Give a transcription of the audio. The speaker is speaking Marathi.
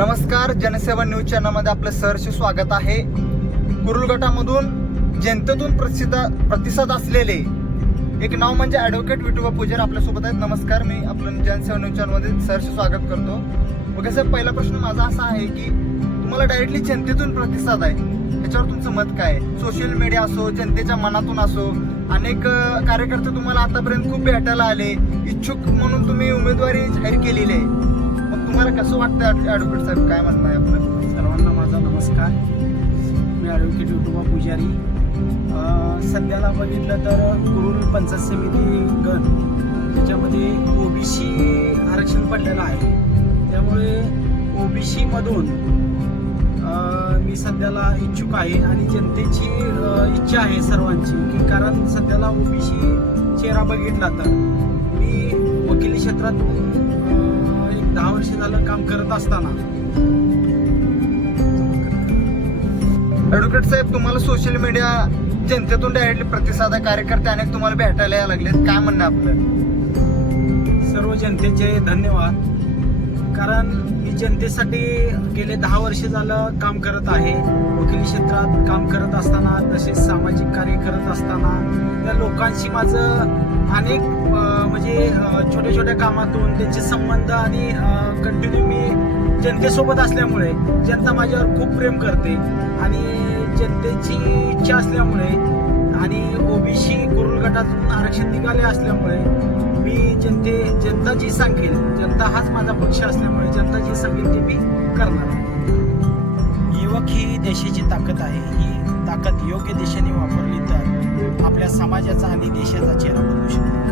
नमस्कार जनसेवा न्यूज चॅनलमध्ये आपलं सहर्ष स्वागत आहे. कुरुल गटामधून जनतेतून प्रसिद्ध प्रतिसाद असलेले एक नाव म्हणजे ॲडव्होकेट विठोबा पुजारी आपल्यासोबत आहेत. नमस्कार मी आपलं जनसेवा न्यूज चॅनलमध्ये सहर्ष स्वागत करतो. ओके सर पहिला प्रश्न माझा असा आहे की तुम्हाला डायरेक्टली जनतेतून प्रतिसाद आहे. त्याच्यावर तुमचं मत काय सोशल मीडिया असो जनतेच्या मनातून असो अनेक कार्यकर्ते तुम्हाला आतापर्यंत खूप भेटायला आले. इच्छुक म्हणून तुम्ही उमेदवारी जाहीर केलेली आहे. तुम्हाला कसं वाटतं ॲडव्होकेट साहेब? काय म्हणणं आहे आपलं? सर्वांना माझा नमस्कार. मी ॲडव्होकेट युटुबा पुजारी. सध्याला बघितलं तर कुरुल पंचायत समिती गण त्याच्यामध्ये ओबीसी आरक्षण पडलेलं आहे. त्यामुळे ओबीसीमधून मी सध्याला इच्छुक आहे आणि जनतेची इच्छा आहे सर्वांची की कारण सध्याला ओबीसी चेहरा बघितला तर मी वकिली क्षेत्रात दहा वर्ष झालं काम करत असताना. ॲडव्होकेट साहेब तुम्हाला सोशल मीडिया जनतेतून डायरेक्टली प्रतिसाद कार्यकर्ते अनेक तुम्हाला भेटायला यायला लागलेत. काय म्हणणं आपलं? सर्व जनतेचे धन्यवाद. कारण मी जनतेसाठी गेले दहा वर्ष झालं काम करत आहे. वकिली क्षेत्रात काम करत असताना तसेच सामाजिक कार्य करत असताना त्या लोकांशी माझं अनेक म्हणजे छोट्या छोट्या कामातून त्यांचे संबंध आणि कंटिन्यू मी जनतेसोबत असल्यामुळे जनता माझ्यावर खूप प्रेम करते. आणि जनतेची इच्छा असल्यामुळे आणि ओबीसी कुरुल गटातून आरक्षण निघाले असल्यामुळे मी जनते जनता जी सांगेल जनता हाच माझा पक्ष असल्यामुळे जनता जी सांगेल ते मी करणार युवक ही देशाची ताकद आहे. ही ताकद योग्य दिशेने वापरली तर आपल्या समाजाचा आणि देशाचा चेहरा बदलू शकतो.